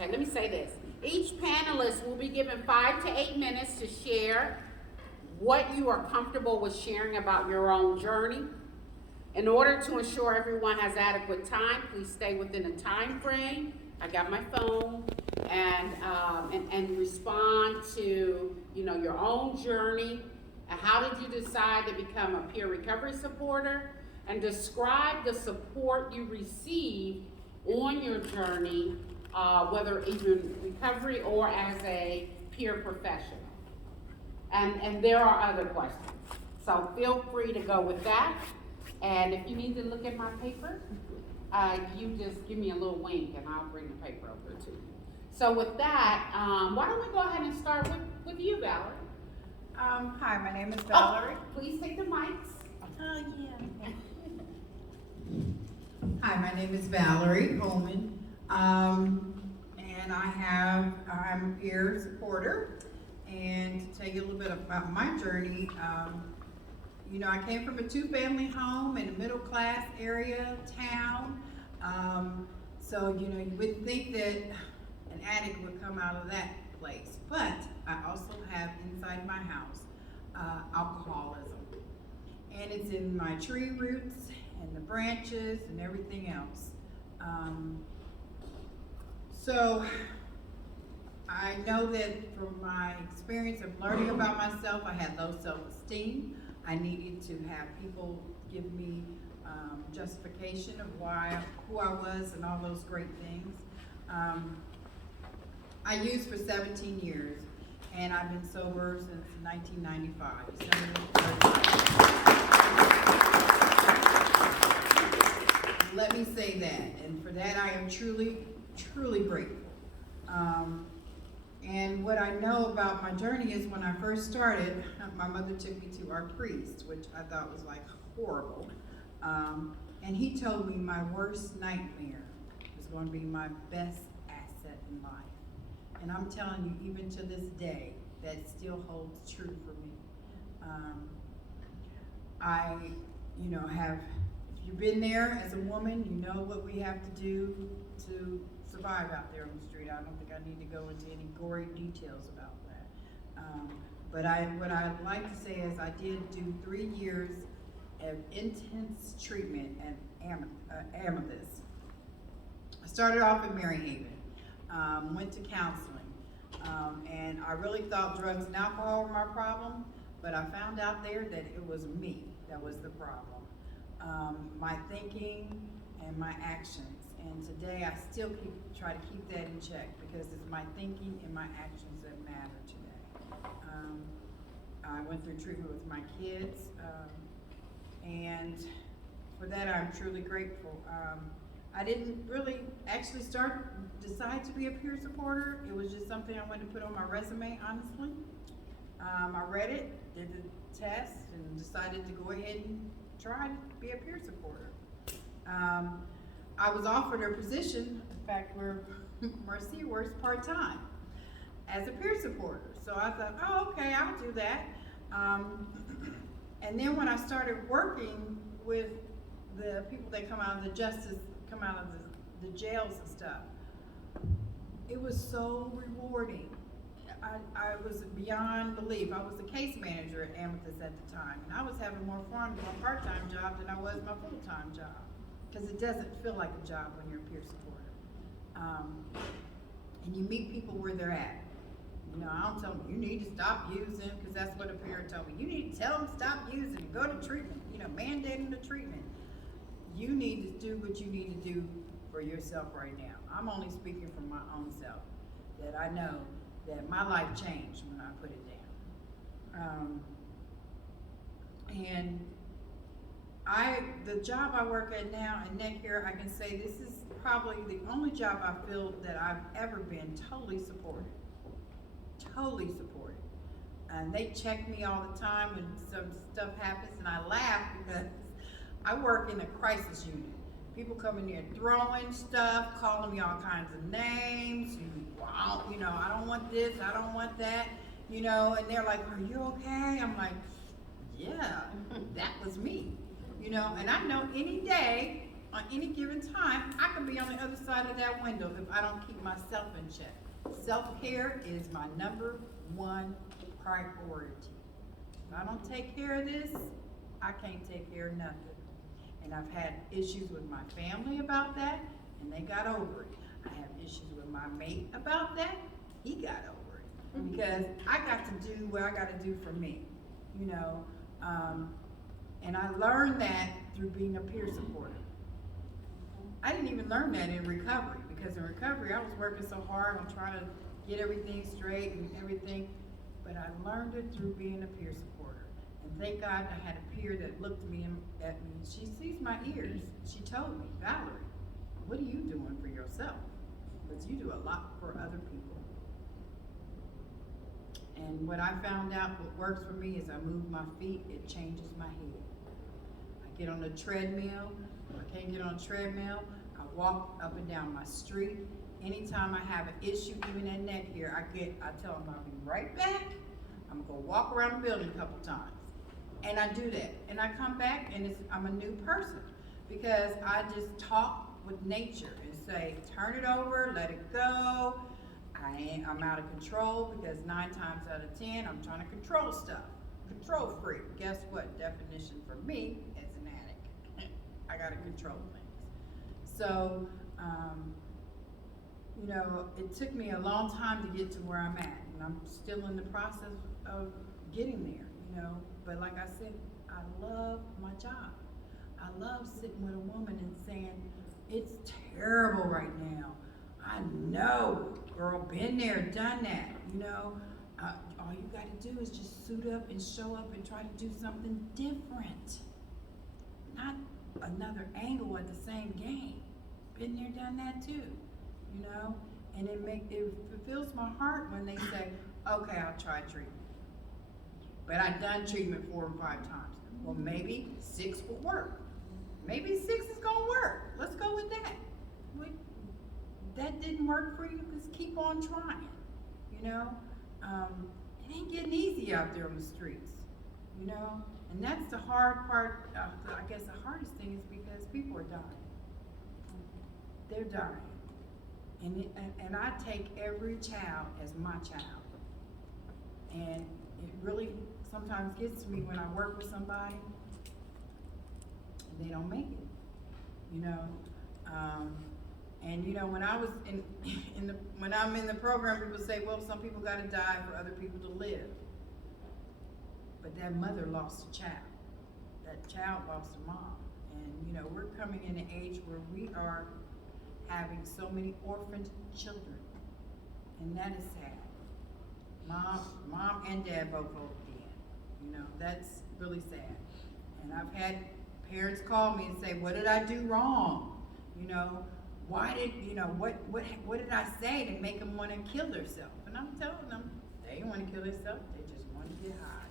Okay, let me say this. Each panelist will be given 5 to 8 minutes to share what you are comfortable with sharing about your own journey. In order to ensure everyone has adequate time, please stay within a time frame. I got my phone, and respond to your own journey. And how did you decide to become a peer recovery supporter? And describe the support you received on your journey, whether even recovery or as a peer professional. And there are other questions. So feel free to go with that. And if you need to look at my paper, you just give me a little wink and I'll bring the paper over to you. So with that, why don't we go ahead and start with you, Valerie? Hi, my name is Valerie. Oh, please take the mics. Oh, yeah. Hi, my name is Valerie Coleman, and I'm a peer supporter. And to tell you a little bit about my journey, I came from a 2-family home in a middle-class area, town. So you wouldn't think that an addict would come out of that place. But I also have inside my house alcoholism. And it's in my tree roots and the branches and everything else. So I know that from my experience of learning about myself, I had low self-esteem. I needed to have people give me justification of who I was and all those great things. I used for 17 years, and I've been sober since 1995. Let me say that, and for that I am truly, truly grateful. And what I know about my journey is when I first started, my mother took me to our priest, which I thought was like horrible. And he told me my worst nightmare was going to be my best asset in life. And I'm telling you, even to this day, that still holds true for me. If you've been there as a woman, you know what we have to do to survive out there on the street. I don't think I need to go into any gory details about that. But what I'd like to say is I did do 3 years of intense treatment at Amethyst. I started off in Maryhaven, went to counseling, and I really thought drugs and alcohol were my problem, but I found out there that it was me that was the problem. My thinking and my actions. And today I still try to keep that in check because it's my thinking and my actions that matter today. I went through treatment with my kids, and for that I'm truly grateful. I didn't really actually decide to be a peer supporter. It was just something I wanted to put on my resume, honestly. I read it, did the test, and decided to go ahead and try to be a peer supporter. I was offered a position, in fact, where Marcia works part-time as a peer supporter. So I thought, oh, okay, I'll do that. And then when I started working with the people that come out of the jails and stuff, it was so rewarding. I was beyond belief. I was the case manager at Amethyst at the time, and I was having more fun with my part-time job than I was my full-time job, because it doesn't feel like a job when you're a peer supporter. And you meet people where they're at. I don't tell them, you need to stop using, because that's what a peer told me. You need to tell them stop using and go to treatment, mandating the treatment. You need to do what you need to do for yourself right now. I'm only speaking from my own self, that I know that my life changed when I put it down. And the job I work at now in Netcare, I can say this is probably the only job I feel that I've ever been totally supported. Totally supported. And they check me all the time when some stuff happens, and I laugh because I work in a crisis unit. People come in there throwing stuff, calling me all kinds of names. I don't want this, I don't want that, and they're like, are you okay? I'm like, yeah, that was me, and I know any day on any given time, I could be on the other side of that window if I don't keep myself in check. Self-care is my #1 priority. If I don't take care of this, I can't take care of nothing. And I've had issues with my family about that, and they got over it. I have issues with my mate about that, he got over it. Because I got to do what I gotta do for me, you know? And I learned that through being a peer supporter. I didn't even learn that in recovery, because in recovery, I was working so hard on trying to get everything straight and everything, but I learned it through being a peer supporter. And thank God I had a peer that looked at me, she sees my ears. She told me, Valerie, what are you doing for yourself? Because you do a lot for other people. And what I found out, what works for me is I move my feet, it changes my head. I get on a treadmill. If I can't get on a treadmill, I walk up and down my street. Anytime I have an issue, even at Netcare, I tell them I'll be right back. I'm gonna go walk around the building a couple times. And I do that. And I come back and I'm a new person. Because I just talk with nature and say, turn it over, let it go. I'm out of control because 9 times out of 10, I'm trying to control stuff. Control freak. Guess what? Definition for me as an addict. I gotta control things. So, you know, it took me a long time to get to where I'm at, and I'm still in the process of getting there, you know. But like I said, I love my job. I love sitting with a woman and saying, it's terrible right now. I know, girl, been there, done that, you know. All you gotta do is just suit up and show up and try to do something different. Not another angle at the same game. Been there, done that too, you know. And it fulfills my heart when they say, okay, I'll try treatment. But I've done treatment 4 or 5 times. Well, maybe 6 will work. Maybe 6 is gonna work. Let's go with that. That didn't work for you, just keep on trying, you know? It ain't getting easy out there on the streets, you know? And that's the hard part, I guess the hardest thing is because people are dying. They're dying. And I take every child as my child. And it really sometimes gets to me when I work with somebody and they don't make it, you know? And you know, when I was when I'm in the program, people say, well, some people gotta die for other people to live. But that mother lost a child. That child lost a mom. And you know, we're coming in an age where we are having so many orphaned children. And that is sad. Mom and dad both dead. You know, that's really sad. And I've had parents call me and say, what did I do wrong? You know, why did, you know, what did I say to make them want to kill themselves? And I'm telling them, they didn't want to kill themselves, they just want to get high.